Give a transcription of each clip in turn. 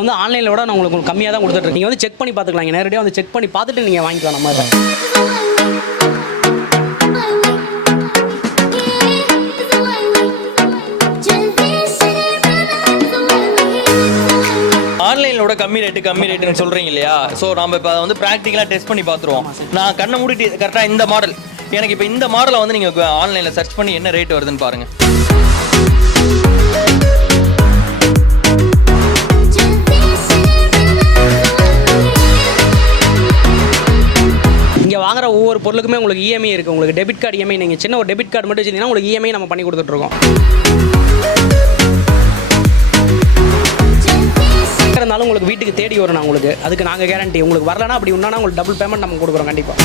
வந்து ஆன்லைனில் விட நான் உங்களுக்கு கம்மியாக தான் கொடுத்துட்ருக்கேன். நீங்கள் வந்து செக் பண்ணி பார்த்துக்கலாம். நீங்கள் நேரடியாக வந்து செக் பண்ணி பார்த்துட்டு நீங்கள் வாங்கிக்கலாம். நம்ம ஆன்லைனோட கம்மி ரேட்டுன்னு சொல்கிறீங்க இல்லையா? ஸோ நம்ம இப்போ அதை வந்து ப்ராக்டிக்கலாக டெஸ்ட் பண்ணி பார்த்துருவோம். நான் கண்ணை மூடிட்டு கரெக்டாக இந்த மாடல் எனக்கு இப்போ இந்த மாடலை வந்து நீங்கள் ஆன்லைனில் சர்ச் பண்ணி என்ன ரேட் வருதுன்னு பாருங்கள். இங்கே வாங்குற ஒவ்வொரு பொருளுக்குமே உங்களுக்கு இஎம்ஐ இருக்குது. உங்களுக்கு டெபிட் கார்டு இஎம்ஐ, நீங்கள் சின்ன ஒரு டெபிட் கார்டு மட்டும் வச்சிருந்தீங்கன்னா உங்களுக்கு இஎம்ஐ நம்ம பண்ணி கொடுத்துட்ருக்கோம். இருந்தாலும் உங்களுக்கு வீட்டுக்கு தேடி வரும். உங்களுக்கு அதுக்கு நாங்கள் கேரண்டி. உங்களுக்கு வரலன்னா அப்படி ஒன்றா உங்களுக்கு டபுள் பேமெண்ட் நம்ம கொடுக்குறோம் கண்டிப்பாக.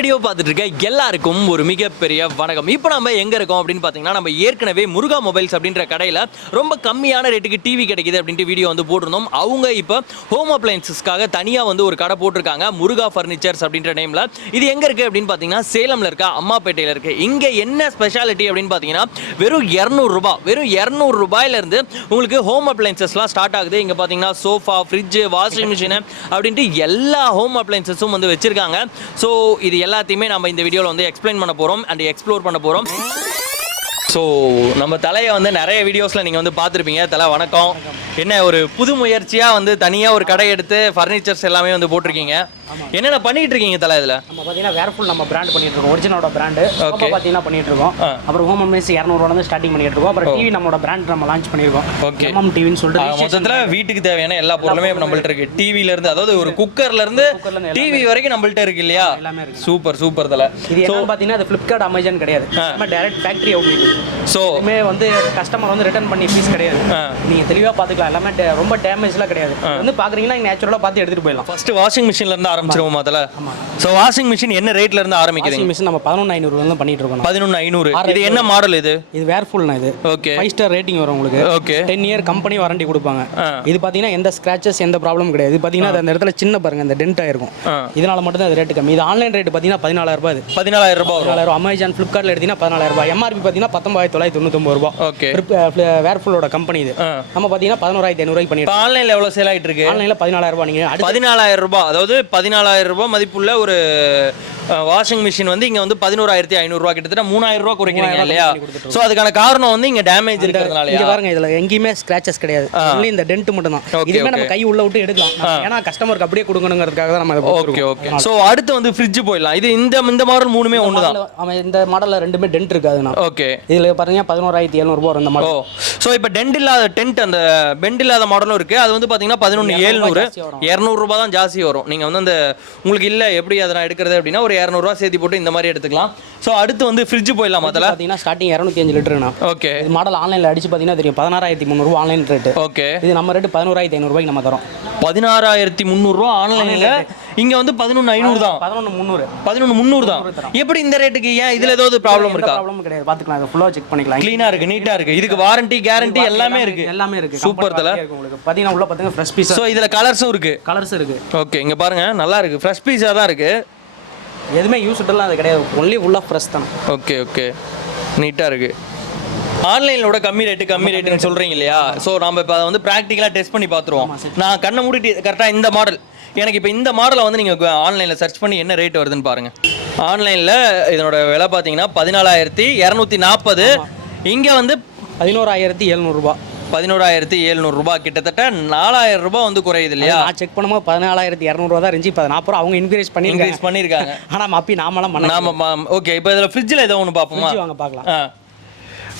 வீடியோ பார்த்துட்டு இருக்க எல்லாருக்கும் ஒரு மிகப்பெரிய வணக்கம். இப்போ நம்ம எங்கே இருக்கோம் அப்படின்னு பார்த்தீங்கன்னா, நம்ம ஏற்கனவே முருகா மொபைல்ஸ் அப்படின்ற கடையில் ரொம்ப கம்மியான ரேட்டுக்கு டிவி கிடைக்குது அப்படின்ட்டு வீடியோ வந்து போட்டிருந்தோம். அவங்க இப்போ ஹோம் அப்ளையன்ஸஸ்க்காக தனியாக வந்து ஒரு கடை போட்டிருக்காங்க, முருகா ஃபர்னிச்சர்ஸ் அப்படின்ற நேமில். இது எங்கே இருக்குது அப்படின்னு பார்த்தீங்கன்னா, சேலமில் இருக்க அம்மாப்பேட்டையில் இருக்குது. இங்கே என்ன ஸ்பெஷாலிட்டி அப்படின்னு பார்த்தீங்கன்னா, வெறும் 200 ரூபாயிலேருந்து உங்களுக்கு ஹோம் அப்ளையன்சஸ்லாம் ஸ்டார்ட் ஆகுது. இங்கே பார்த்தீங்கன்னா சோஃபா, ஃப்ரிட்ஜு, வாஷிங் மிஷினு அப்படின்ட்டு எல்லா ஹோம் அப்ளையன்சஸும் வந்து வச்சுருக்காங்க. ஸோ இது எல்லாத்தையுமே நம்ம இந்த வீடியோவில் வந்து எக்ஸ்பிளைன் பண்ண போகிறோம் அண்ட் எக்ஸ்ப்ளோர் பண்ண போகிறோம். ஸோ நம்ம தலையை வந்து நிறைய வீடியோஸில் நீங்கள் வந்து பார்த்துருப்பீங்க. தலை வணக்கம். என்ன ஒரு புது முயற்சியாக வந்து தனியாக ஒரு கடை எடுத்து ஃபர்னிச்சர்ஸ் எல்லாமே வந்து போட்டிருக்கீங்க. என்னென்ன பண்ணிட்டு இருக்கீங்க தலை? இதில் நம்ம பார்த்தீங்கன்னா வேர்ஃபுல் நம்ம பிராண்ட் பண்ணிட்டு இருக்கோம். ஒரிஜினலோட பிராண்டு பார்த்தீங்கன்னா பண்ணிட்டு இருக்கோம். அப்புறம் ஹோம் அப்ளையன்ஸ் 200 ஸ்டார்டிங் பண்ணிட்டு இருக்கோம். அப்புறம் டிவி நம்மளோட பிராண்ட் நம்ம லான்ச் பண்ணியிருக்கோம். ஓகே, எம்எம் டிவின்னு சொல்லிட்டு மொத்தத்தில் வீட்டுக்கு தேவையான எல்லா பொருளுமே நம்மள்ட்ட இருக்கு. டிவில இருந்து, அதாவது ஒரு குக்கர்ல இருந்து டிவி வரைக்கும் நம்மள்ட்ட இருக்கு இல்லையா? சூப்பர் தலை. இது என்ன பார்த்தீங்கன்னா, அது ஃப்ளிப்கார்ட், அமேசான் கிடையாது. நம்ம டைரக்ட் ஃபேக்டரி அவுட்லெட். ஸோ வந்து கஸ்டமர் வந்து ரிட்டர்ன் பண்ணி ஃபீஸ் கிடையாது. நீங்க தெளிவாக பார்த்துக்கலாம். எல்லாமே ரொம்ப டேமேஜ்லாம் கிடையாது. வந்து பார்க்குறீங்கன்னா நேச்சுரலாக பார்த்து எடுத்துட்டு போயிடலாம். ஃபர்ஸ்ட் வாஷிங் மிஷின்ல இருந்து ஆரம்பிச்சிருவோம் முதல்ல. சோ வாஷிங் மிஷின் என்ன ரேட்ல இருந்து ஆரம்பிக்குது? வாஷிங் மிஷின் நம்ம 11,500 ல பண்ணிட்டு இருக்கோம். 11,500. இது என்ன மாடல் இது? இது வேர்ஃபுல்னா இது. ஓகே, 5 ஸ்டார் ரேட்டிங் வரும் உங்களுக்கு. ஓகே, 10 இயர் கம்பெனி வாரண்டி கொடுப்பாங்க. இது பாத்தீங்கன்னா எந்த ஸ்கிராச்சஸ் எந்த ப்ராப்ளமும் கிடையாது. இது பாத்தீங்கன்னா அந்த இடத்துல சின்ன பாருங்க இந்த டென்ட் ஆயிருக்கும். இதனால மட்டும் தான் ரேட் கம்மி. இது ஆன்லைன் ரேட் பாத்தீங்கன்னா 14,000 ரூபாய். இது 14,000 ரூபாய். 14,000. அமேசான், ஃபிளிப்கார்ட்ல எடுத்தீங்கன்னா 14,000 ரூபாய். எம்ஆர்பி பாத்தீங்கன்னா 19,999 ரூபாய். ஓகே, வேர்ஃபுல்லோட கம்பெனி இது. நம்ம பாத்தீங்கன்னா 11,500 ரூபாய்க்கு பண்ணிட்டு. ஆன்லைன்ல எவ்வளவு சேல் ஆயிட்டு இருக்கு? ஆன்லைன்ல 14,000 ரூபாய். நீங்க 14,000 ரூபாய், அதாவது 14,000 ரூபாய் மதிப்புள்ள ஒரு வாஷிங் மிஷின் வந்து இங்க வந்து 11,500 ரூபாய், கிட்டத்தட்ட 3,000 ரூபாய் குறைக்கிறீங்க இல்லையா? சோ அதுக்கான காரணம் வந்து இங்க டேமேஜ் இருக்கிறதுனால. இங்க பாருங்க, இதுல எங்கேயுமே ஸ்கிராச்சஸ் கிடையாது. ஒன்லி இந்த டென்ட் மட்டும் தான். இதுமே நம்ம கை உள்ள விட்டு எடுக்கலாம். ஏன்னா கஸ்டமருக்கு அப்படியே கொடுக்கணும்ங்கிறதுக்காக தான் நம்ம இத போட்டுருக்கோம். ஓகே. சோ அடுத்து வந்து ஃப்ரிட்ஜ் போயிடலாம். இது இந்த மாடல் மூணுமே ஒண்ணுதான். ஆமா, இந்த மாடல்ல ரெண்டுமே டென்ட் இருக்காதுனா. ஓகே, இதுல பாருங்க 11,700 ரூபாய் வரும் இந்த மாடல். சோ இப்போ டென்ட் இல்லாத டென்ட், அந்த பெண்ட் இல்லாத மாடலும் இருக்கு. அது வந்து பாத்தீங்கன்னா 11,700, 200 ரூபாய் தான் ஜாஸ்தி வரும். நீங்க வந்து அந்த உங்களுக்கு இல்ல எப்படி அதை நான் எடுக்கிறது அப்படின்னா ஒரு 200 ரூபாய் சேர்த்து போட்டு இந்த மாதிரி எடுத்துக்கலாம். சோ அடுத்து வந்து ஃப்ரிட்ஜ் போயிடலாம். முதல்ல பாத்தீங்கன்னா ஸ்டார்டிங் 205 லிட்டர்னா. ஓகே, இது மாடல் ஆன்லைன்ல அடிச்சு பாத்தீங்கன்னா தெரியும் 16,300 ரூபாய் ஆன்லைன் ரேட். ஓகே, இது நம்ம ரேட் 11,500 ரூபாய்க்கு நம்ம தரோம். 16,300 ரூபாய் ஆன்லைன்ல. இங்க வந்து 11,500 தான். 11,300 தான். எப்படி இந்த ரேட்டுக்கு? ஏன் இதுல ஏதாவது ப்ராப்ளம் இருக்கா? ப்ராப்ளம் கிடையாது, பாத்துக்கலாம். அதை ஃபுல்லா செக் பண்ணிக்கலாம். க்ளீனா இருக்கு, நீட்டா இருக்கு. இதுக்கு வாரண்டி, கேரண்டி எல்லாமே இருக்கு. சூப்பர் தல. உங்களுக்கு பாத்தீங்கன்னா உள்ள பாத்தீங்கன்னா ஃப்ரெஷ் பீஸ். சோ இதுல கலர்ஸும் இருக்கு. ஓகே, இங்க பாருங்க, நல்லா இருக்கு. ஃப்ரெஷ் பீஸா தான் இருக்கு. எதுவுமே யூஸ்டெல்லாம் அது கிடையாது. ஒன்லி ஃபுல்லா ஃப்ரெஷ் தான். ஓகே, நீட்டா இருக்கு. ஆன்லைனோட கம்மி ரேட்டுன்னு சொல்றீங்க இல்லையா? ஸோ நம்ம இப்போ அதை வந்து ப்ராக்டிக்கலாக டெஸ்ட் பண்ணி பார்த்துருவோம். நான் கண்ணை மூடிட்டு கரெக்டாக இந்த மாடல் எனக்கு இப்போ இந்த மாடலை வந்து நீங்கள் ஆன்லைனில் சர்ச் பண்ணி என்ன ரேட் வருதுன்னு பாருங்கள். ஆன்லைனில் இதனோட விலை பார்த்தீங்கன்னா 14,240. இங்கே வந்து 11,700 ரூபாய். 11,700 ரூபாய், கிட்டத்தட்ட 4,000 ரூபாய் வந்து குறையுது இல்லையா? நான் செக் பண்ணும்போது 14,200 ரூபாய் தான் இருந்துச்சு. இப்போ 40 ரூபாய் அவங்க இன்க்ரீஸ் பண்ணியிருக்காங்க. ஆனால் அப்படி நாமெல்லாம் பண்ணலாம். ஓகே, இப்போ இதில் ஃப்ரிட்ஜில் ஏதோ ஒன்று பார்ப்போமா? வாங்க பார்க்கலாம்.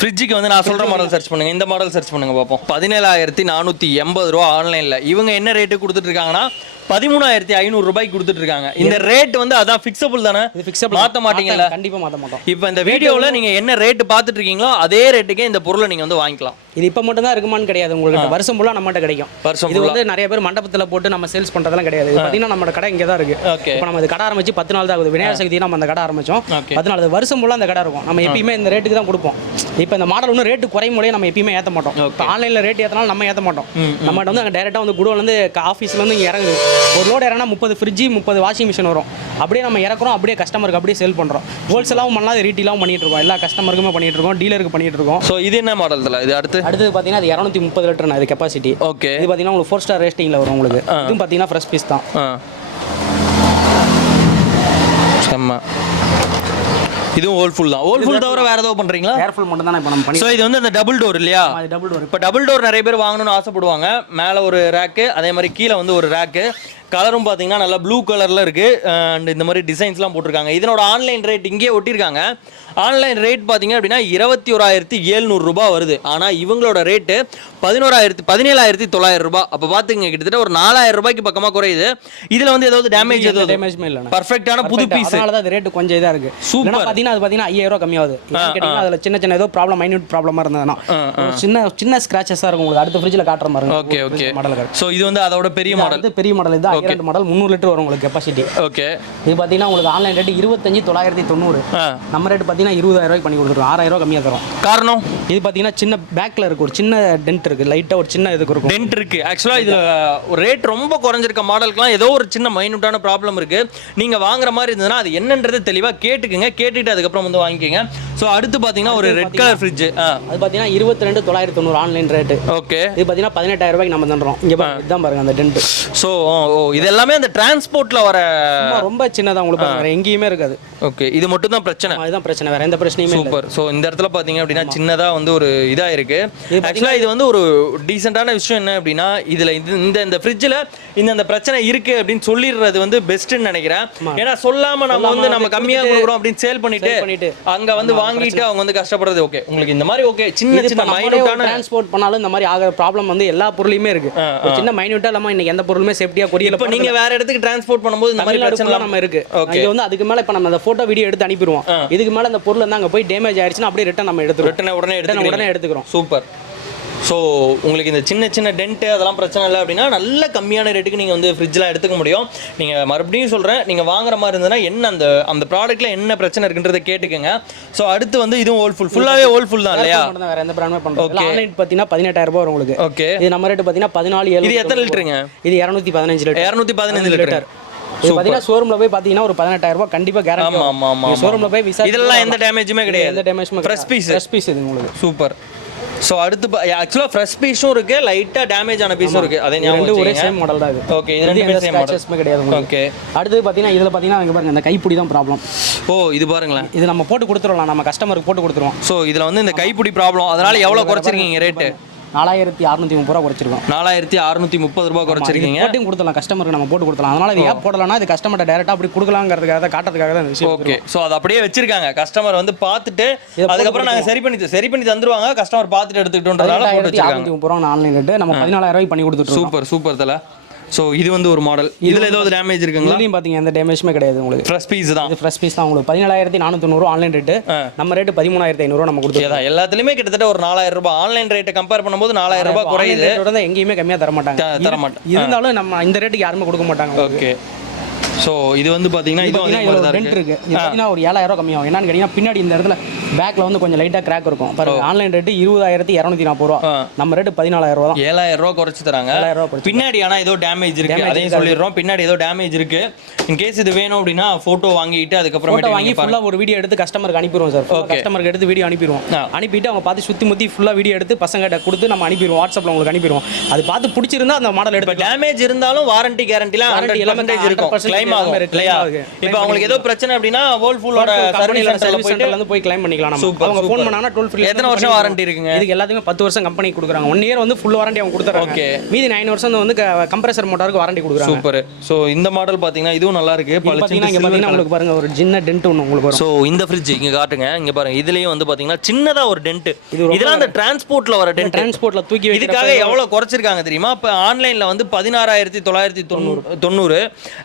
ஃப்ரிட்ஜுக்கு வந்து நான் சொல்கிற மாடல் சர்ச் பண்ணுங்கள். இந்த மாடல் சர்ச் பண்ணுங்கள் பார்ப்போம். 17,480 ரூபா ஆன்லைனில். இவங்க என்ன ரேட்டு கொடுத்துட்டு இருக்காங்கன்னா 13,500 ரூபாய்க்கு கொடுத்துட்டு இருக்காங்க. இந்த ரேட் வந்து அதான் ஃபிக்ஸபிள் தானே? இது ஃபிக்ஸபிள், மாற்ற மாட்டீங்களா? கண்டிப்பாக மாற்ற மாட்டோம். இப்போ இந்த வீடியோவில் நீங்கள் என்ன ரேட்டு பார்த்துட்டு இருக்கீங்களோ அதே ரேட்டுக்கே இந்த பொருளை நீங்கள் வந்து வாங்கிக்கலாம். இது இப்போ மட்டும் தான் இருக்குமான்னு கிடையாது. உங்களுக்கு வருஷம் ஃபுல்லாக நம்மகிட்ட கிடைக்கும். வருஷம் இது வந்து நிறைய பேர் மண்டபத்தில் போட்டு நம்ம சேல்ஸ் பண்ணுறதெல்லாம் கிடையாது. பார்த்தீங்கன்னா நம்ம கடை இங்கே தான் இருக்கு. ஓகே, இப்போ நம்ம கடை ஆரம்பிச்சு 10 நாள் தான் ஆகுது. விநாயகர் சக்தி நம்ம அந்த கடை ஆரம்பிச்சோம். 14 வருஷம் ஃபுல்லாக அந்த கடை இருக்கும். நம்ம எப்பயுமே இந்த ரேட்டுக்கு தான் கொடுப்போம். இப்போ இந்த மாடல் ஒன்றும் ரேட்டு குறையும் முறையே நம்ம எப்பயுமே ஏற்ற மாட்டோம். இப்போ ஆன்லைனில் ரேட் ஏற்றினாலும் நம்ம ஏற்ற மாட்டோம். நம்மகிட்ட வந்து அங்கே டேரெக்டாக வந்து குடோன்லேருந்து ஆஃபீஸ்லேருந்து இங்கே இறங்குது. ஒரு லோடு இறங்கினா 30 ஃப்ரிட்ஜ் 30 வாஷிங் மிஷின் வரும். அப்படியே நம்ம இறக்குறோம், அப்படியே கஸ்டமருக்கு அப்படியே சேல் பண்ணுறோம். ஹோல்சேலாகவும் பண்ணலாம், ரீட்டெயிலாகவும் பண்ணிட்டு இருக்கோம். எல்லா கஸ்டமருக்குமே பண்ணிட்டு இருக்கோம், டீலருக்கு பண்ணிட்டு இருக்கோம். ஸோ இது என்ன மாடல் இதில்? இது அடுத்தது பார்த்தீங்கன்னா அது 230 லிட்டர் இது கெப்பாசிட்டி. ஓகே. இது பார்த்தீங்கன்னா உங்களுக்கு 4 ஸ்டார் ரேட்டிங்கில் வரும் உங்களுக்கு. இதுவும் பார்த்தீங்கன்னா ஃப்ரெஷ் பீஸ் தான். செம்ம. இதுவும் ஓல்ஃபுல் தான். ஓல்ஃபுல் தவிர வேற ஏதோ பண்றீங்களா? ஏர்ஃபுல் மட்டும் தான் இப்போ நம்ம பண்ணி. ஸோ இது வந்து அந்த டபுள் டோர் இல்லையா? Double door. இப்போ டபுள் டோர் நிறைய பேர் வாங்கணும்னு ஆசைப்படுவாங்க. மேலே ஒரு ரேக்கு, அதே மாதிரி கீழே வந்து ஒரு ரேக்கு. கலரும் பார்த்தீங்கன்னா நல்லா ப்ளூ கலரில் இருக்குது. அண்ட் இந்த மாதிரி டிசைன்ஸ்லாம் போட்டிருக்காங்க. இதனோட ஆன்லைன் ரேட் இங்கேயே ஒட்டியிருக்காங்க. ஆன்லைன் ரேட் பார்த்தீங்க அப்படின்னா 21,700 ரூபா வருது. ஆனால் இவங்களோட ரேட்டு 17,900 ரூபா. அப்போ பார்த்துங்க, கிட்டத்தட்ட ஒரு 4,000 ரூபாய்க்கு பக்கமாக குறையுது. இதில் வந்து ஏதாவது டேமேஜ் டேமேஜ் இல்லை, பர்ஃபெக்டான புது பீஸ். அதனால தான் ரேட்டு கொஞ்சம் இதாக இருக்குது. சூப்பர். பார்த்தீங்கன்னா அது பார்த்தீங்கன்னா 5,000 ரூபா கம்மியாகுது. கேட்டிங்கன்னா அதில் சின்ன சின்ன ஏதோ ப்ராப்ளம், மைன்யூட் ப்ராப்ளமாக இருந்ததுன்னா சின்ன ஸ்க்ராச்சஸாக இருக்கும் உங்களுக்கு. அடுத்த ஃப்ரிட்ஜில் காட்டுற மாதிரி. Okay okay model. ஸோ இது வந்து அதோட பெரிய மாடல். பெரிய மாடல் இது 2 மாடல் 300 லிட்டர் வரும் உங்களுக்கு கெப்பாசிட்டி. ஓகே. இது பார்த்தீங்கன்னா உங்களுக்கு ஆன்லைன் ரேட் 25,990. நம்ம ரேட் பார்த்தீங்கன்னா 20,000 ரூபாய்க்கு பண்ணி கொடுத்துருவோம். 6,000 ரூபா கம்மியாக தரும். காரணம் இது பார்த்தீங்கன்னா சின்ன பேக்கில் இருக்கு, ஒரு சின்ன டென்ட் இருக்கு, லைட்டாக ஒரு சின்ன இதுக்கு இருக்கும். டென்ட் இருக்கு. ஆக்சுவலாக இது ஒரு ரேட் ரொம்ப குறைஞ்சிருக்க மாடலுக்குலாம் ஏதோ ஒரு சின்ன மைனூட்டான ப்ராப்ளம் இருக்கு. நீங்கள் வாங்குற மாதிரி இருந்ததுன்னா அது என்னன்றது தெளிவாக கேட்டுக்குங்க. கேட்டுட்டு அதுக்கப்புறம் வந்து வாங்கிக்கோங்க. ஸோ அடுத்து பார்த்தீங்கன்னா ஒரு ரெட் கலர் ஃப்ரிட்ஜ். அது பார்த்தீங்கன்னா 22,990 ஆன்லைன் ரேட்டு. ஓகே. இது பார்த்தீங்கன்னா 18,000 ரூபாய்க்கு நம்ம தந்துடுறோம். இங்கே இதுதான் பாருங்க அந்த டென்ட். ஸோ இது எல்லாமே அந்த டிரான்ஸ்போர்ட்டில் வர ரொம்ப சின்னதாக உங்களுக்கு வேறு எங்கேயுமே இருக்காது. ஓகே. இது மட்டும் தான் பிரச்சனை. அதுதான் பிரச்சனை, வேற எந்த பிரச்சனையுமே இல்லை. சூப்பர். ஸோ இந்த இடத்துல பார்த்தீங்க அப்படின்னா சின்னதாக வந்து ஒரு இதாக இருக்கு. ஆக்சுவலாக இது வந்து ஒரு டீசெண்டான விஷயம் என்ன அப்படின்னா, இதில் இந்த ஃப்ரிட்ஜில் இந்த பிரச்சனை இருக்கு அப்படின்னு சொல்லிடுறது வந்து பெஸ்ட்னு நினைக்கிறேன். ஏன்னா சொல்லாம நம்ம கம்மியாக கொடுக்குறோம் அப்படின்னு சேல் பண்ணிட்டு அங்கே வந்து வாங்கிட்டு அவங்க வந்து கஷ்டப்படுறது. ஓகே, உங்களுக்கு இந்த மாதிரி ஓகே சின்ன சின்ன மைனூட்டான டிரான்ஸ்போர்ட் பண்ணாலும் இந்த மாதிரி ஆகிற ப்ராப்ளம் வந்து எல்லா பொருளையுமே இருக்கு. சின்ன மைனூட்டா இல்லாமல் இன்னைக்கு எந்த பொருளுமே சேஃப்டியாக கொரியர். இப்போ நீங்கள் வேற இடத்துக்கு டிரான்ஸ்போர்ட் பண்ணும்போது இந்த மாதிரி பிரச்சனை நம்ம இருக்கு. இது வந்து அதுக்கு மேலே இப்போ நம்ம அந்த ஃபோட்டோ வீடியோ எடுத்து அனுப்பிடுவோம். இதுக்கு மேலே அந்த பொருள் வந்து அங்கே போய் டேமேஜ் ஆயிடுச்சுன்னா அப்படியே ரிட்டன் நம்ம உடனே எடுத்துக்கிறோம். சூப்பர். ஸோ உங்களுக்கு இந்த சின்ன சின்ன டென்ட்டு அதெல்லாம் பிரச்சனை இல்லை அப்படின்னா நல்ல கம்மியான ரேட்டுக்கு நீங்கள் வந்து ஃப்ரிட்ஜெலாம் எடுத்துக்க முடியும். நீங்கள் மறுபடியும் சொல்கிறேன், நீங்கள் வாங்குற மாதிரி இருந்ததுன்னா என்ன அந்த ப்ராடக்ட்டில் என்ன பிரச்சனை இருக்குன்றதை கேட்டுக்கோங்க. ஸோ அடுத்து வந்து இதுவும் ஃபுல்லாகவே ஓல்ஃபுல் தான் இல்லையா? வேறு எந்த பிராண்டுமே பண்ணுறோம். ஓகே. ஆன்லைன் பார்த்தீங்கன்னா 18,000 ரூபா வரும் உங்களுக்கு. ஓகே. இது நம்ம ரேட்டு பார்த்தீங்கன்னா 14,700. இது எத்தனை லிட்டருங்க? இது 215 லிட்டர். 215 லிட்டர். இது பாத்தீங்கன்னா ஷோரூம்ல போய் பாத்தீங்கன்னா ஒரு 18,000 ரூபாய் கண்டிப்பா கேரண்டி. ஆமா. ஷோரூம்ல போய் விசாரிச்சு இதெல்லாம் எந்த டேமேஜுமே கிடையாது. எந்த டேமேஜுமே ஃப்ரெஷ் பீஸ் இது உங்களுக்கு. சூப்பர். ஸோ அடுத்து ஆக்சுவலாக ஃப்ரெஷ் பீஸும் இருக்கு, லைட்டாக டேமேஜ் ஆன பீஸும் இருக்கு. அதே ரெண்டு ஒரே சேம் மாடல் தான் இது. ஓகே. இது ரெண்டு சேம் மாடல் கிடையாது உங்களுக்கு. ஓகே. அடுத்து பாத்தீங்கன்னா இதுல பாத்தீங்கன்னா இங்க பாருங்க இந்த கைப்பிடி தான் ப்ராப்ளம். ஓ இது பாருங்களேன். இது நம்ம போட்டு கொடுத்துறலாம், நம்ம கஸ்டமருக்கு போட்டு கொடுத்துருவோம். ஸோ இதுல வந்து இந்த கைப்பிடி ப்ராப்ளம், அதனால எவ்வளவு குறைச்சிருக்கீங்க ரேட்டு? 4,630 ரூபா குறைச்சிருக்கோம். 4,630 ரூபா குறைச்சிருக்கீங்க. போட்டும் கொடுத்துலாம் கஸ்டமருக்கு, நம்ம போட்டு கொடுத்துலாம். அதனால இது ஏன் போடலன்னா இது கஸ்டமர்ட்ட டைரக்டா அப்படி கொடுக்கலாங்கிறதுக்காக தான், காட்டுறதுக்காக தான் இந்த விஷயம். ஓகே. ஸோ அதை அப்படியே வச்சிருக்காங்க. கஸ்டமர் வந்து பார்த்துட்டு அதுக்கப்புறம் நாங்கள் சரி பண்ணி தந்துருவாங்க. கஸ்டமர் பார்த்துட்டு எடுத்துக்கிட்டோன்றதால போட்டு வச்சிருக்காங்க. 4,630 ரூபா ஆன்லைன் ரேட்டு, நம்ம 14,000 ரூபாய்க்கு பண்ணி கொடுத்துட்டோம். சூப்பர் தல. ஸோ இது வந்து ஒரு மாடல். இதில் ஏதாவது டேமேஜ் இருக்குங்களா? இதுலையும் பார்த்தீங்க எந்த டேமேஜுமே கிடையாது உங்களுக்கு. ஃப்ரெஷ் பீஸ் தான். இது ஃப்ரெஷ் பீஸ் தான் உங்களுக்கு. 17,490 ஆன்லைன் ரேட்டு, நம்ம ரேட்டு 13,500 நம்ம கொடுத்துருக்கோம். எல்லாத்துலேயுமே கிட்டத்தட்ட ஒரு 4,000 ரூபாய் ஆன்லைன் ரேட்டை கம்பேர் பண்ணும்போது 4,000 ரூபாய் குறையுது. எங்கேயுமே கம்மியாக தர மாட்டாங்க. இருந்தாலும் நம்ம இந்த ரேட்டுக்கு யாருமே கொடுக்க மாட்டாங்க. ஓகே. ஸோ இது வந்து பார்த்தீங்கன்னா இது டென்ட் இருக்கு. இது பார்த்தீங்கன்னா ஒரு 7,000 ரூபா கம்மியாகும். என்னன்னு கேட்டீங்கன்னா பின்னாடி இந்த இடத்துல பேக்கில் வந்து கொஞ்சம் லைட்டாக கிராக் இருக்கும் பாருங்க. ஆன்லைன் ரேட்டு 20,240 ரூபா, நம்ம ரேட்டு 14,000 ரூபா தான். 7,000 ரூபா குறைச்சி தராங்க. பின்னாடி ஆனால் ஏதோ டேமேஜ் இருக்கு, அதையும் சொல்லிடுறோம். பின்னாடி ஏதோ டேமேஜ் இருக்கு. இன்கேஸ் இது வேணும் அப்படின்னா ஃபோட்டோ வாங்கிட்டு அதுக்கப்புறம் வாங்கி ஃபுல்லாக ஒரு வீடியோ எடுத்து கஸ்டமருக்கு அனுப்பிடுவோம் சார். கஸ்டமருக்கு எடுத்து வீடியோ அனுப்பிடுவோம். அனுப்பிட்டு அவங்க பார்த்து சுற்றி ஃபுல்லாக வீடியோ எடுத்து பசங்கிட்ட கொடுத்து நம்ம அனுப்பிடுவோம். வாட்ஸ்அப்பில் உங்களுக்கு அனுப்பிடுவோம். அது பார்த்து பிடிச்சிருந்தா அந்த மாடல் எடுத்து. டேமேஜ் இருந்தாலும் வாரண்டி கேரண்டிலாம் 100% இருக்கும். கிளைம் ஆகும் இல்லையா? இப்போ உங்களுக்கு ஏதோ பிரச்சனை அப்படின்னா வேர்ல்பூலோட சர்வீஸ் சென்டர்ல வந்து போய் கிளைம் பண்ணிக்கலாம். நம்ம அவங்க ஃபோன் பண்ணாங்கன்னா டோல் ஃப்ரீ. எத்தனை வருஷம் வாரண்டி இருக்குங்க? இதுக்கு எல்லாத்துக்கும் 10 வருஷம் கம்பெனி கொடுக்குறாங்க. 1 இயர் வந்து ஃபுல் வாரண்டி அவங்க கொடுத்துறாங்க. ஓகே. மீதி 9 வருஷம் வந்து கம்ப்ரஸர் மோட்டாருக்கு வாரண்டி கொடுக்குறாங்க. சூப்பர். ஸோ இந்த மாடல் பார்த்தீங்கன்னா இதுவும் நல்லா இருக்கு. பார்த்தீங்கன்னா உங்களுக்கு பாருங்க ஒரு சின்ன டென்ட் ஒன்று உங்களுக்கு வரும். ஸோ இந்த ஃப்ரிட்ஜ் இங்கே காட்டுங்க. இங்கே பாருங்க, இதுலேயும் வந்து பார்த்தீங்கன்னா சின்னதாக ஒரு டென்ட். இதெல்லாம் அந்த டிரான்ஸ்போர்ட்ல வர டென்ட். டிரான்ஸ்போர்ட்ல தூக்கி இதுக்காக எவ்வளோ குறைச்சிருக்காங்க தெரியுமா? இப்போ ஆன்லைனில் வந்து 16,990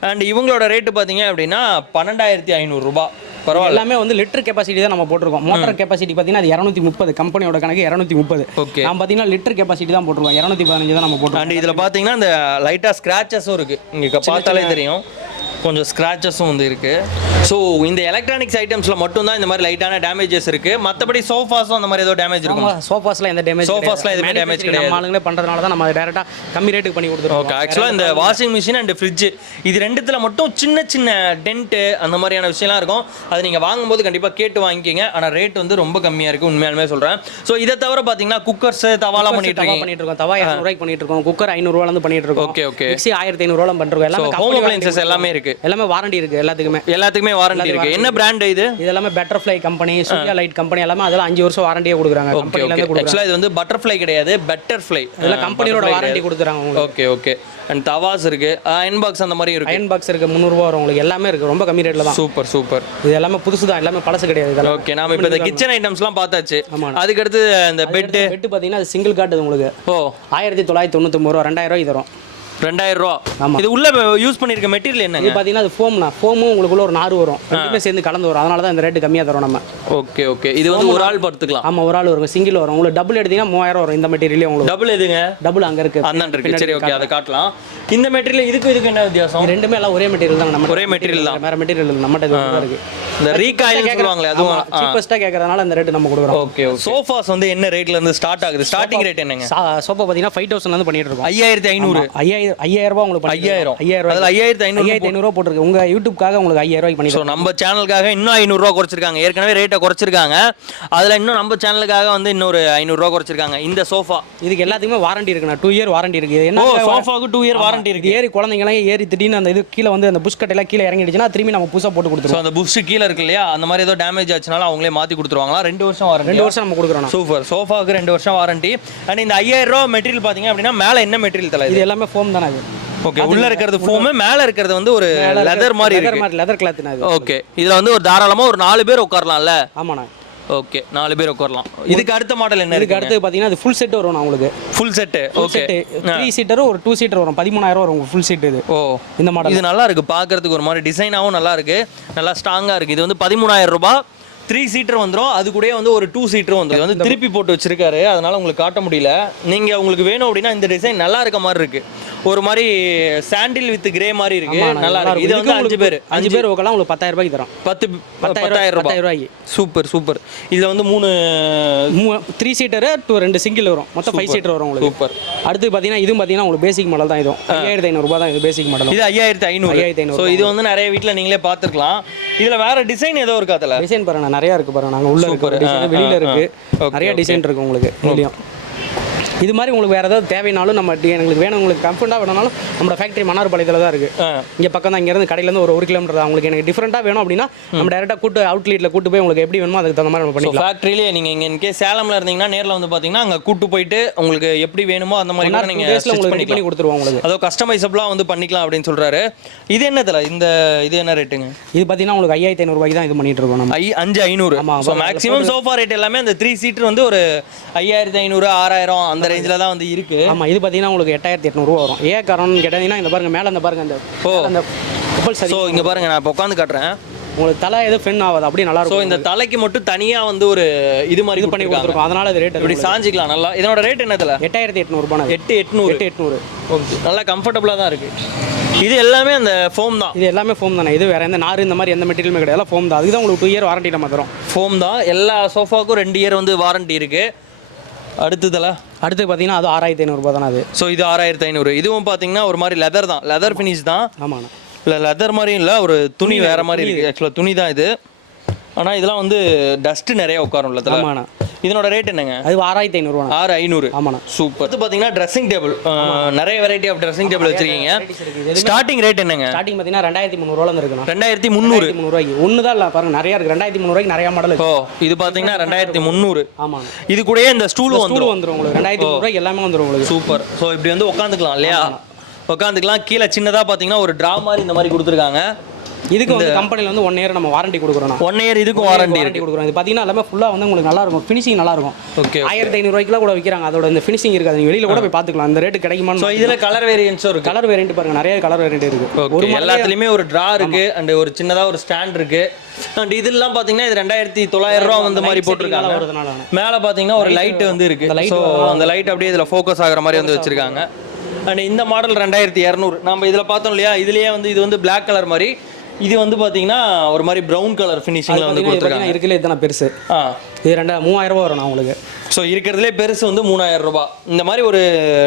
அண்ட் இவங்களோட ரேட்டு பார்த்தீங்க அப்படின்னா 12,500 ரூபாய். பரவாயில்ல. எல்லாமே வந்து லிட்டர் கெப்பாசிட்டி தான் நம்ம போட்டிருக்கோம். மோட்டார் கெப்பாசிட்டி பார்த்தீங்கன்னா அது 230, கம்பெனியோட கணக்கு 230. ஓகே. நம்ம பார்த்தீங்கன்னா லிட்டர் கெப்பாசிட்டி தான் போட்டிருக்கோம், 215 தான் நம்ம போட்டிருக்கோம். அண்ட் இதில் பார்த்தீங்கன்னா அந்த லைட்டாக ஸ்க்ராச்சஸும் இருக்குது, இங்கே பார்த்தாலே தெரியும். கொஞ்சம் ஸ்க்ராச்சஸும் வந்து இருக்குது. ஸோ இந்த எலக்ட்ரானிக்ஸ் ஐட்டம்ஸில் மட்டும்தான் இந்த மாதிரி லைட்டான டேமேஜஸ் இருக்குது. மற்றபடி சோஃபாஸும் அந்த மாதிரி ஏதோ டேமேஜ் இருக்கும். சோஃபாஸ்லாம் எந்த டேமேஜ் எதுவுமே டேமேஜ் கிடையாது. நம்ம ஆளுங்களே பண்ணுறதுனால தான் நம்ம டேரெக்டாக கம்மி ரேட்டுக்கு பண்ணி கொடுத்துருவோம். ஓகே, ஆக்சுவலாக இந்த வாஷிங் மிஷின் அண்ட் ஃப்ரிட்ஜ் இது ரெண்டுத்தில் மட்டும் சின்ன சின்ன டென்ட்டு அந்த மாதிரியான விஷயம்லாம் இருக்கும். அது நீங்கள் வாங்கும்போது கண்டிப்பாக கேட்டு வாங்கிக்கிங்க. ஆனால் ரேட் வந்து ரொம்ப கம்மியாக இருக்குது, உண்மையாலுமே சொல்கிறேன். ஸோ இதை தவிர பார்த்தீங்கன்னா குக்கர்ஸ் தவாலாம் பண்ணிட்டு இருக்கோம். தவா 200 பண்ணிட்டு இருக்கோம். குக்கர் 500 பண்ணிட்டு இருக்கோம். Okay okay. மிக்ஸி 1500 பண்ணிருக்கோம். எல்லாமே ஹோம் அப்ளையன்சஸ் எல்லாமே இருக்குது. எல்லாமே வாரண்டி இருக்குது. எல்லாத்துக்குமே வாரண்டி இருக்குது. என்ன பிராண்ட் இது? எல்லாமே butterfly company, Surya light company எல்லாமே அதெல்லாம் 5 வருஷம் வாரண்டியே கொடுக்குறாங்க. கம்பெனில இருந்து கொடுக்குறாங்க. ஆக்சுவலாக இது வந்து பட்டர்ஃப்ளை கிடையாது, பெட்டர்ஃப்ளை. இதெல்லாம் கம்பெனியோட வாரண்டி கொடுக்குறாங்க உங்களுக்கு. Okay okay. அண்ட் தவாஸ் இருக்கு, அயன் பாக்ஸ் அந்த மாதிரி இருக்கு. அயன் பாக்ஸ் இருக்கு, 300 வரும் உங்களுக்கு. எல்லாமே இருக்கு, ரொம்ப கம்மி ரேட்ல தான். Super super. இது எல்லாமே புதுசு தான், எல்லாமே பழசு கிடையாது இதெல்லாம். ஓகே, நாம இப்போ இந்த கிச்சன் ஐட்டம்ஸ்லாம் பார்த்தாச்சு. அதுக்கு அடுத்து இந்த பெட் பாத்தீங்கன்னா அது சிங்கிள் காட் உங்களுக்கு. ஓ 1999 ரூபா, 2000 ரூபாய் தரும். 2000 ரூபா. இது உள்ள யூஸ் பண்ணிருக்க மெட்டீரியல் என்னங்க? இது பாத்தீங்கன்னா அது ஃபோமும் உங்களுக்குள்ள ஒரு நார் வரும், ரெண்டுமே சேர்ந்து கலந்து வரும். அதனால தான் இந்த ரேட் கம்மியா தரோம் நம்ம. Okay okay. இது வந்து ஒரு ஆள் படுத்துக்கலாம். ஆமா, ஒரு ஆள் வரும். சிங்கிள் வரும். உங்களுக்கு டபுள் எடுத்தீங்கன்னா 3000 வரும். இந்த மெட்டீரியல் உங்களுக்கு டபுள் எதுங்க? டபுள் அங்க இருக்கு, அண்ணன் இருக்கு. சரி ஓகே, அதை காட்டலாம். இந்த மெட்டீரியல் இதுக்கு என்ன வித்தியாசம்? ரெண்டுமே எல்லாம் ஒரே மெட்டீரியல் தான். நம்ம ஒரே மெட்டீரியல் தான், வேற மெட்டீரியல் இல்ல. நம்மட்ட இது இருக்கு. இந்த ரீகாயில் சொல்லுவாங்களே, அதுவும் சீப்பஸ்டா கேக்குறதுனால அந்த ரேட் நம்ம கொடுக்குறோம். ஓகே. சோஃபாஸ் வந்து என்ன ரேட்ல இருந்து ஸ்டார்ட் ஆகுது? ஸ்டார்டிங் ரேட் என்னங்க? சோஃபா பாத்தீங்கன்னா 5000 ல இருந்து பண்ணிட்டு இருக்கோம். 5500. 5000 ரூபாய் உங்களுக்கு 5000 அதுல 5500 ரூபாய் போட்டுருக்கு. உங்க யூடியூப்காக உங்களுக்கு 5000 ரூபாய்க்கு பண்ணி. ஸோ நம்ம சேனலுக்காக இன்னும் 500 ரூபா குறைச்சிருக்காங்க. ஏற்கனவே ரேட்டை குறைச்சிருக்காங்க. அதுல இன்னும் நம்ம சேனலுக்காக வந்து இன்னொரு 500 ரூபா குறைச்சிருக்காங்க. இந்த சோஃபா இதுக்கு எல்லாத்துக்குமே வாரண்டி இருக்குண்ணா. 2 இயர் வாரண்டி இருக்கு. என்ன சோஃபாவுக்கு 2 இயர் வாரண்டி இருக்கு. ஏறி குழந்தைங்கலாம் ஏறி திடீர்னு அந்த இது கீழே வந்து அந்த புஷ் கட்டையெல்லாம் கீழே இறங்கிடுச்சுன்னா திரும்பி நம்ம புதுசாக போட்டு கொடுத்துருவோம். அந்த புஷ் கீழே இருக்கு இல்லையா, அந்த மாதிரி ஏதோ டேமேஜ் ஆச்சுனாலும் அவங்களே மாற்றி கொடுத்துருவாங்களா? 2 வருஷம் வாரண்டி. 2 வருஷம் நம்ம கொடுக்குறோம். சூப்பர். சோஃபாவுக்கு 2 வருஷம் வாரண்டி. அண்ட் இந்த 5000 ரூபா மெட்டீரியல் பார்த்தீங்க அப்படின்னா மேலே என்ன மெட்டீரியல் தலை? இது எல்லாமே ஃபோம் தானே. ஓகே, உள்ள இருக்கிறது ஃபோம், மேல இருக்கிறது வந்து ஒரு லெதர் மாதிரி இருக்கு. லெதர் கிளாத்னா இது. ஓகே, இதுல வந்து ஒரு தாராளமா ஒரு 4 பேர் உட்காரலாம்ல? ஆமாண்ணா. ஓகே, 4 பேர் உட்காரலாம். இதுக்கு அடுத்த மாடல் என்ன இருக்கு? இதுக்கு அடுத்து பாத்தீங்கன்னா அது ஃபுல் செட் வரும் உங்களுக்கு. Full set. ஓகே, 3 சீட்டர் ஒரு 2 சீட்டர் வரும். 13000 வரும் உங்களுக்கு ஃபுல் செட் இது. ஓ, இந்த மாடல் இது நல்லா இருக்கு பார்க்கிறதுக்கு. ஒரு மாதிரி டிசைனாவும் நல்லா இருக்கு, நல்லா ஸ்ட்ராங்கா இருக்கு. இது வந்து 13000 ரூபாய். 3 சீட்டர் வந்துடும். அது கூட வந்து ஒரு 2 சீட்டர் வந்துடும். இது வந்து திருப்பி போட்டு வச்சிருக்காரு, அதனால உங்களுக்கு காட்ட முடியல. நீங்க உங்களுக்கு வேணும் அப்படின்னா இந்த டிசைன் நல்லா இருக்க மாதிரி இருக்கு. ஒரு மாதிரி சாண்டில் வித் கிரே மாதிரி இருக்கு, நல்லா இருக்கு. இது வந்து 5 பேர் உட்காரலாம். உங்களுக்கு 10000 ரூபாய்க்கு தரோம். 10000 ரூபாய்க்கு. Super super. இதுல வந்து 3 சீட்டர் 2 சிங்கிள் வரும். மொத்தம் 5 சீட்டர் வரும் உங்களுக்கு. சூப்பர். அடுத்து பாத்தீங்கன்னா இதுவும் பாத்தீங்கன்னா உங்களுக்கு பேசிக் மாடல் தான். இதுவும் 5500 ரூபாய் தான். இது பேசிக் மாடல். இது 5500. ஸோ இது வந்து நிறைய வீட்டில் நீங்களே பார்த்துருக்கலாம். இதுல வேற டிசைன் ஏதோ இருக்கா? அதில் டிசைன் பாருங்க, நிறைய இருக்கு பாருங்க. நாங்கள் உள்ள இருக்கு டிசைன், வெளியில இருக்கு, நிறைய டிசைன் இருக்கு உங்களுக்கு இதுலயும். இது மாதிரி உங்களுக்கு வேறு ஏதாவது தேவைனாலும் நம்ம எங்களுக்கு வேணும், உங்களுக்கு கம்ஃபர்ட்டாக வேணும்னாலும் நம்மளோட ஃபேக்ட்ரி மன்னார்பாளையத்தில் தான் இருக்குது. இங்கே பக்கம் தான். இங்கேருந்து கடையிலேருந்து ஒரு 1 கிலோமீட்டர் தான். உங்களுக்கு எனக்கு டிஃப்ரெண்ட்டாக வேணும் அப்படின்னா நம்ம டேரெக்டாக அவுட்லெட்டில் கூட்டு போய் உங்களுக்கு எப்படி வேணுமோ அதுக்கு தகுந்த மாதிரி நம்ம பண்ணிக்கலாம். ஃபேக்ட்ரியிலே நீங்கள் இங்கே இன்கே சேலமில் இருந்தீங்கன்னா நேரில் வந்து பார்த்தீங்கன்னா அங்கே கூட்டு போயிட்டு உங்களுக்கு எப்படி வேணுமோ அந்த மாதிரி கூட நீங்கள் உங்களுக்கு பண்ணி கொடுத்துருவோம். உங்களுக்கு அதோ கஸ்டமைசபிளாக வந்து பண்ணிக்கலாம் அப்படின்னு சொல்கிறாரு. இது என்னதில்ல இது என்ன ரேட்டுங்க? இது பார்த்தீங்கன்னா உங்களுக்கு 5500 ரூபாய்க்கு தான் இது பண்ணிட்டு இருக்கோம் நம்ம. 5500. ஸோ மேக்ஸிமம் சோஃபா ரேட் எல்லாமே அந்த 3 சீட்டர் வந்து ஒரு 5500 6000 அந்த ரேஞ்சில் தான் வந்து இருக்கு. ஆமாம், இது பார்த்தீங்கன்னா உங்களுக்கு 8800 ரூபா வரும். ஏன் காரணம்னு கேட்டீங்கன்னா இந்த பாருங்க, மேலே அந்த பாருங்க அந்த ஸோ இங்கே பாருங்க, நான் இப்போ உட்காந்து காட்டுறேன். உங்களுக்கு தலை எதுவும் ஃபென் ஆகாது, அப்படியே நல்லா இருக்கும். ஸோ இந்த தலைக்கு மட்டும் தனியாக வந்து ஒரு இது மாதிரி இது பண்ணி கொடுத்துருக்கோம். அதனால இது ரேட் இப்படி சாஞ்சிக்கலாம் நல்லா. இதனோட ரேட் என்னதுல? 8800 ரூபாய். 8800. ஓகே, நல்லா கம்ஃபர்டபுளாக தான் இருக்கு. இது எல்லாமே அந்த ஃபோம் தான். இது எல்லாமே ஃபோம் தானே. இது வேற எந்த நார் இந்த மாதிரி எந்த மெட்டீரியலுமே கிடையாது, எல்லாம் ஃபோம் தான். அதுக்கு தான் உங்களுக்கு 2 இயர் வாரண்டி நம்ம தரோம். ஃபோம் தான். எல்லா சோஃபாவுக்கும் 2 இயர் வந்து வாரண்டி இருக்கு. அடுத்து பார்த்தீங்கன்னா அது 6500 ரூபாய் தானே அது. ஸோ இது 6500. இதுவும் பார்த்தீங்கன்னா ஒரு மாதிரி லெதர் தான், லெதர் ஃபினிஷ் தான். ஆமாண்ணா. இல்லை லெதர் மாதிரியும் இல்லை, ஒரு துணி வேற மாதிரி இருக்குது. ஆக்சுவலாக துணி தான் இது. ஆனால் இதெல்லாம் வந்து டஸ்ட்டு நிறைய உட்காரும்ல. ஆமாண்ணா. இதனோட ரேட் என்னங்க? அது 6500 ரூபா. 6500. ஆமாண்ணா. சூப்பர். இது பார்த்தீங்கன்னா ட்ரெஸ்ஸிங் டேபிள், நிறைய வெரைட்டி ஆஃப் ட்ரெஸ்ஸிங் டேபிள் வச்சிருக்கீங்க. ஸ்டார்டிங் ரேட் என்னங்க? ஸ்டார்டிங் பார்த்தீங்கன்னா 2300 ரூபாய் இருக்குண்ணா. 2300 ரூபாய்க்கு ஒன்று தான் இல்லை பாருங்க, நிறைய இருக்கு. 2300 ரூபாய்க்கு நிறைய மாடல். ஓ, இது பார்த்தீங்கன்னா 2300. ஆமாம். இது கூடயே இந்த ஸ்டூல் வந்துடும் உங்களுக்கு. 2300 ரூபாய்க்கு எல்லாமே வந்துடும் உங்களுக்கு. சூப்பர். ஸோ இப்படி வந்து உட்காந்துக்கலாம் இல்லையா? உட்காந்துக்கலாம். கீழே சின்னதாக பார்த்தீங்கன்னா ஒரு ட்ரா மாதிரி இந்த மாதிரி கொடுத்துருக்காங்க. இதுக்கு வந்து கம்பெனில வந்து 1 இயர் நம்ம வாரண்டி கொடுக்குறோம். 1 இயர் இதுக்கும் வாரண்டி கொடுக்குறோம். இது பார்த்தீங்கன்னா எல்லாமே ஃபுல்லாக வந்து உங்களுக்கு நல்லா இருக்கும், ஃபினிஷிங் நல்லா இருக்கும். ஓகே, 1500 ரூபாய்க்குலாம் கூட விற்கிறாங்க. அதோட இந்த ஃபினிஷிங் இருக்காது, நீங்கள் வெளியில கூட போய் பார்த்துக்கலாம். அந்த ரேட்டு கிடைக்குமா? ஸோ இதில் கலர் வேரியன்ஸும் இருக்கு. கலர் வேரியன்ட் பாருங்க, நிறைய கலர் வேரியன்ட் இருக்கு. ஒரு எல்லாத்துலேயுமே ஒரு ட்ரா இருக்கு அண்ட் ஒரு சின்னதாக ஒரு ஸ்டாண்ட் இருக்கு. அண்ட் இதெல்லாம் பார்த்தீங்கன்னா இது 2900 ரூபா வந்து மாதிரி போட்டிருக்காங்க. மேலே பார்த்தீங்கன்னா ஒரு லைட் வந்து இருக்கு. ஸோ அந்த லைட் அப்படியே இதில் ஃபோக்கஸ் ஆகிற மாதிரி வந்து வச்சிருக்காங்க. அண்ட் இந்த மாடல் 2200. நம்ம இதில் பார்த்தோம் இல்லையா, இதுலேயே வந்து இது வந்து பிளாக் கலர் மாதிரி, இது வந்து பார்த்தீங்கன்னா ஒரு மாதிரி ப்ரௌன் கலர் ஃபினிஷிங்கில் வந்து கொடுத்துருக்காங்க. இருக்குல்ல இதுதான் பெருசு. இது 3000 ரூபா வரும் உங்களுக்கு. ஸோ இருக்கிறதுலே பெருசு வந்து 3000 ரூபாய். இந்த மாதிரி ஒரு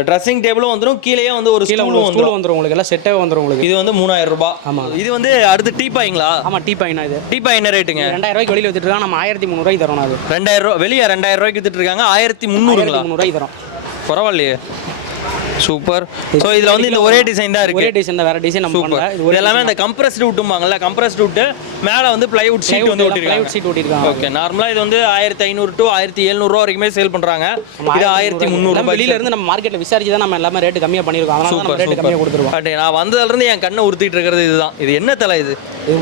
ட்ரெஸ்ஸிங் டேபிளும் வந்துடும், கீழேயே வந்து ஒரு ஸ்டூல் வந்துடும் உங்களுக்கு, எல்லாம் செட்டே வந்துடும் உங்களுக்கு. இது வந்து 3000 ரூபாய். ஆமாம். இது வந்து அடுத்து டீபாய்ங்களா? ஆமாம், டீபாய்னா. இது டீபாய் என்ன ரேட்டுங்க? 2000 ரூபாய்க்கு வெளியில் வித்துட்டு இருக்காங்க, நம்ம 1300 ரூபாய்க்கு தரோம். அது 2000 ரூபா வெளியே 2000 ரூபாய்க்கு வித்துட்டு இருக்காங்க, 1300 ரூபாய்க்கு தரோம். பரவாயில்லையே, சூப்பர். ஸோ இதில் வந்து இந்த ஒரே டிசைன் தான் இருக்குது. ஒரே டிசைன் தான், வேற டிசைன் நம்ம பண்ணல. இது எல்லாமே அந்த கம்ப்ரஸ்ட் வுட்டும்பாங்கல்ல, கம்ப்ரஸ்ட் வுட்டு மேலே வந்து பிளைவுட் ஷீட் வந்து ஒட்டிருக்காங்க. ஓகே, நார்மலாக இது வந்து 1500 to 1700 ரூபா வரைக்குமே சேல் பண்ணுறாங்க. இது 1300. வெளியில இருந்து நம்ம மார்க்கெட்டில் விசாரிச்சு தான் நம்ம எல்லாமே ரேட்டு கம்மியாக பண்ணியிருக்கோம். அதனால நம்ம ரேட்டு கம்மியாக கொடுத்துருவோம். பட் நான் வந்ததுலேருந்து என் கண்ணை உறுத்திட்டு இருக்கிறது இதுதான். இது என்ன தலை? இது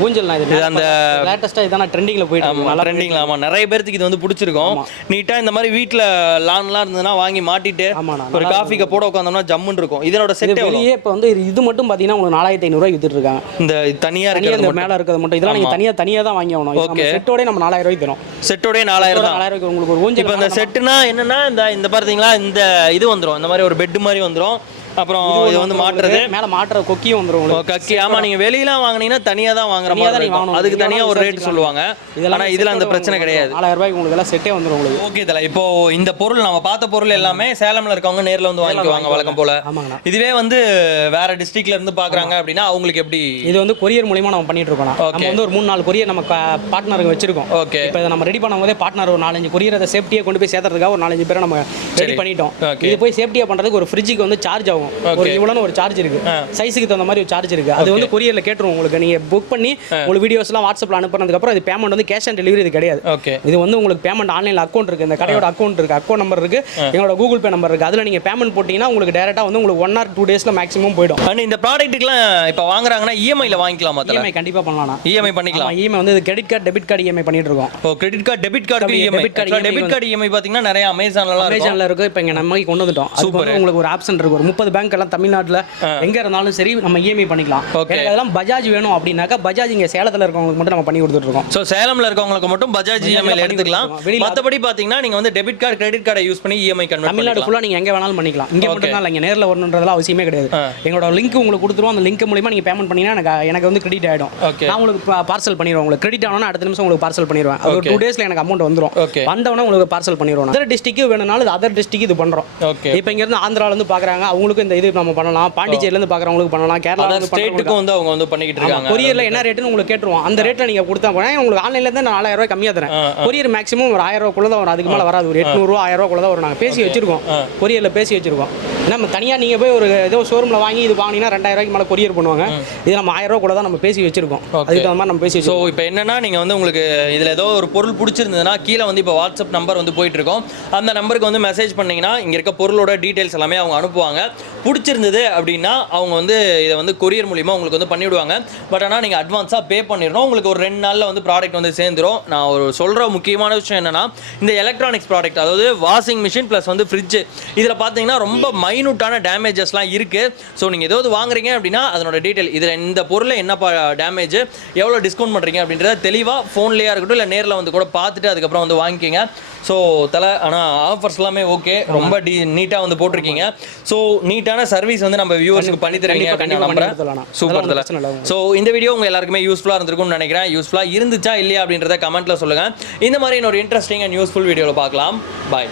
ஊஞ்சல். இது அந்த லேட்டஸ்ட்டாக இதான் ட்ரெண்டிங்கில் போயிட்டு இருக்கு. நல்லா ட்ரெண்டிங்கில். ஆமாம், நிறைய பேருக்கு இது வந்து பிடிச்சிருக்கும். நீட்டாக இந்த மாதிரி வீட்டில் லான்லாம் இருந்ததுன்னா வாங்கி மாட்டிட்டு ஒரு காஃபி கப்போட உட்காந்தோம்னா ஜம்முன்னு இருக்கும். இதனோட செட் வெளியே இப்போ வந்து இது மட்டும் பார்த்தீங்கன்னா உங்களுக்கு 4500 ரூபாய்க்கு வித்துட்டு இருக்காங்க. இந்த தனியாக இருக்கிறது மேலே இருக்கிறது மட்டும். இதெல்லாம் நீங்கள் தனியாக தான் வாங்கி ஆகணும். ஓகே, செட்டோட நம்ம 4000 ரூபாய்க்கு தரோம். செட்டோட 4000 ரூபாய்க்கு உங்களுக்கு ஒரு ஊஞ்சல். இப்போ இந்த செட்டுனா என்னன்னா, இந்த பார்த்தீங்களா, இந்த இது வந்துடும், இந்த மாதிரி ஒரு பெட் மாதிரி வந்துடும். அப்புறம் இது வந்து மாட்டுறது, மேலே மாட்டுற கொக்கியும் வந்துடும். கக்கி. ஆமாம், நீங்கள் வெளியெல்லாம் வாங்கினீங்கன்னா தனியாக தான் வாங்குற மாதிரி இருக்கும். அதுக்கு தனியாக ஒரு ரேட் சொல்லுவாங்க. ஆனால் இதில் அந்த பிரச்சனை கிடையாது. 4000 ரூபாய்க்கு உங்களுக்கு எல்லாம் செட்டே வந்துடும் உங்களுக்கு. ஓகே தல, இப்போ இந்த பொருள் நம்ம பார்த்த பொருள் எல்லாமே சேலம்ல இருக்கவங்க நேரில் வந்து வாங்கிக்குவாங்க வழக்கம் போல. இதுவே வந்து வேற டிஸ்ட்ரிக்ட்ல இருந்து பார்க்குறாங்க அப்படின்னா அவங்களுக்கு எப்படி? இது வந்து கொரியர் மூலியமா நம்ம பண்ணிட்டு இருக்கோம். நம்ம வந்து ஒரு 3-4 கொரியர் நம்ம பார்ட்னருக்கு வச்சிருக்கோம். ஓகே, இப்போ இதை நம்ம ரெடி பண்ணும்போதே பார்ட்னர் ஒரு 4-5 கொரியர் அதை சேஃப்டியாக கொண்டு போய் சேர்த்துறதுக்காக ஒரு 4-5 பேரை நம்ம ரெடி பண்ணிட்டோம். இது போய் சேஃப்டியாக பண்ணுறதுக்கு ஒரு ஃப்ரிட்ஜுக்கு வந்து சார்ஜ் ஆகும். ஒரு இவ்வளோ ஒரு சார்ஜ் இருக்கு, சைஸுக்கு தகுந்த மாதிரி ஒரு சார்ஜ் இருக்கு. அது வந்து கொரியர்ல கேட்டுரும் உங்களுக்கு. நீங்க புக் பண்ணி உங்களுக்கு வீடியோஸ்லாம் வாட்ஸ்அப்ல அனுப்புனதுக்கு அப்புறம் இது பேமெண்ட் வந்து கேஷ் ஆன் டெலிவரி இது கிடையாது. இது வந்து உங்களுக்கு பேமெண்ட் ஆன்லைன்ல அக்கௌண்ட் இருக்கு, இந்த கடையோட அக்கௌண்ட் இருக்கு, அக்கௌண்ட் நம்பர் இருக்கு, எங்களோட கூகுள் பே நம்பர் இருக்கு. அதுல நீங்க பேமெண்ட் போட்டீங்கன்னா உங்களுக்கு டைரக்டா வந்து உங்களுக்கு 1 or 2 டேஸ்ல மேக்ஸிமம் போய்டும். அண்ட் இந்த ப்ராடக்ட்டுக்குலாம் இப்போ வாங்குறாங்கன்னா இஎம்ஐ ல வாங்கிக்கலாமா? இஎம்ஐ கண்டிப்பா பண்ணலாம். இஎம்ஐ பண்ணிக்கலாம். இஎம்ஐ வந்து credit card, debit card EMI பண்ணிட்டு இருக்கோம். Oh, credit card, debit card EMI. Debit card EMI பாத்தீங்கன்னா நிறைய அமேசான்ல இருக்கு. இப்போ இங்க நம்ம கொண்டு வந்துட்டோம். சூப்பர். உங்களுக்கு ஒரு ஆப்ஷன் இருக்கு. ஒரு 30 பேங்க் எல்லாம் தமிழ்நாட்டுல எங்க இருந்தாலும் சரி நம்ம இஎம்ஐ பண்ணிக்கலாம். எனக்கு அதெல்லாம் பஜாஜ் வேணும் அப்படின்னாக்கா பஜாஜ் இங்க சேலத்துல இருக்கவங்களுக்கு மட்டும் நம்ம பண்ணி கொடுத்துட்டு இருக்கோம். சோ சேலம்ல இருக்கவங்களுக்கு மட்டும் பஜாஜ் இஎம்ஐ ல எடுத்துக்கலாம். மத்தபடி பாத்தீங்கன்னா நீங்க வந்து டெபிட் கார்டு, கிரெடிட் கார்டை யூஸ் பண்ணி இஎம்ஐ கன்வெர்ட் பண்ணலாம். தமிழ்நாடு ஃபுல்லா நீங்க எங்க வேணாலும் பண்ணிக்கலாம். இங்க மட்டும் தான் இங்க நேர்ல வரணும்ன்றதெல்லாம் அவசியமே கிடையாது. எங்களோட லிங்க் உங்களுக்கு கொடுத்துருவோம். அந்த லிங்க் மூலமா நீங்க பேமெண்ட் பண்ணீங்கன்னா எனக்கு வந்து கிரெடிட் ஆயிடும். நான் உங்களுக்கு பார்சல் பண்ணிடுவோம். உங்களுக்கு கிரெடிட் ஆனோன்னா அடுத்த நிமிஷம் உங்களுக்கு பார்சல் பண்ணிடுவேன். ஒரு 2 டேஸ்ல எனக்கு அமௌண்ட் வந்துரும். வந்தவொடனே உங்களுக்கு பார்சல் பண்ணிடுவோம். அதர் டிஸ்ட்ரிக்ட் வேணும்னாலும் அதர் டிஸ்ட்ரிக்ட் இது பண்றோம். இப்போ இங்க இருந்து ஆந்திரால இருந்து பாக்குறாங்க, அவங்களுக்கு இந்த இது நம்ம பண்ணலாம். பாண்டிச்சேரியில இருந்து பாக்குறவங்களுக்கு பண்ணலாம். கேரளா ஸ்டேட்டுக்கும் வந்து அவங்க வந்து பண்ணிட்டு இருக்காங்க. கொரியர்ல என்ன ரேட்னு உங்களுக்கு கேட்டுருவோம். அந்த ரேட்ல நீங்க கொடுத்தா போனா உங்களுக்கு ஆன்லைன்ல இருந்து 4000 ரூபாய் கம்மியா தரேன். கொரியர் மேக்ஸிமம் ஒரு 1000 ரூபாய்க்குள்ள தான் வரும். அதுக்கு மேல வராது. ஒரு 800 ரூபாய் 1000 ரூபாய்க்குள்ள தான் வரும். நாங்க பேசி வச்சிருக்கோம். கொரியர்ல பேசி வச்சிருக்கோம். நம்ம தனியா நீங்க போய் ஒரு ஏதோ ஷோரூம்ல வாங்கி இது வாங்கினா 2000 ரூபாய்க்கு மேல கொரியர் பண்ணுவாங்க. இது நம்ம 1000 ரூபாய்க்குள்ள தான் நம்ம பேசி வச்சிருக்கோம். அதுக்கு தகுந்த மாதிரி நம்ம பேசி வச்சிருக்கோம். சோ இப்போ என்னன்னா நீங்க வந்து உங்களுக்கு இதுல ஏதோ ஒரு பொருள் பிடிச்சிருந்ததுன்னா கீழே வந்து இப்போ வாட்ஸ்அப் நம்பர் வந்து போயிட்டு இருக்கோம். அந்த நம்பருக்கு வந்து மெசேஜ் பண்ணீங்கன்னா இங்க இருக்க பொருளோட டீடைல்ஸ் எல்லாமே அவங்க அனுப்புவாங்க. பிடிச்சிருந்தது அப்படின்னா அவங்க வந்து இதை வந்து கொரியர் மூலிமா உங்களுக்கு வந்து பண்ணிவிடுவாங்க. பட் ஆனால் நீங்கள் அட்வான்ஸாக பே பண்ணிடணும். உங்களுக்கு ஒரு 2 நாளில் வந்து ப்ராடக்ட் வந்து சேர்ந்துடும். நான் ஒரு சொல்கிற முக்கியமான விஷயம் என்னென்னா, இந்த எலக்ட்ரானிக்ஸ் ப்ராடக்ட், அதாவது வாஷிங் மிஷின் ப்ளஸ் வந்து ஃப்ரிட்ஜ், இதில் பார்த்தீங்கன்னா ரொம்ப மைனூட்டான டேமேஜஸ்லாம் இருக்குது. ஸோ நீங்கள் ஏதாவது வாங்குறீங்க அப்படின்னா அதனோட டீட்டெயில், இதில் இந்த பொருளில் என்ன டேமேஜ், எவ்வளோ டிஸ்கவுண்ட் பண்ணுறீங்க அப்படின்றத தெளிவாக ஃபோன்லேயே இருக்கட்டும் இல்லை நேரில் வந்து கூட பார்த்துட்டு அதுக்கப்புறம் வந்து வாங்கிக்கிங்க. ஸோ ஆனால் ஆஃபர்ஸ் எல்லாமே ஓகே, ரொம்ப நீட்டாக வந்து போட்டிருக்கீங்க. ஸோ நீட்டான சர்வீஸ் வந்து நம்ம வியூவர்ஸுக்கு பண்ணி தருவீங்க அப்படின்னு நம்புறேன். சூப்பர் தல. ஸோ இந்த வீடியோ உங்கள் எல்லாருக்குமே யூஸ்ஃபுல்லாக இருந்திருக்கும்னு நினைக்கிறேன். யூஸ்ஃபுல்லாக இருந்துச்சா இல்லையா அப்படின்றத கமெண்ட்டில் சொல்லுங்கள். இந்த மாதிரி இன்னொரு இன்ட்ரெஸ்டிங் அண்ட் யூஸ்ஃபுல் வீடியோவில் பார்க்கலாம். பாய்.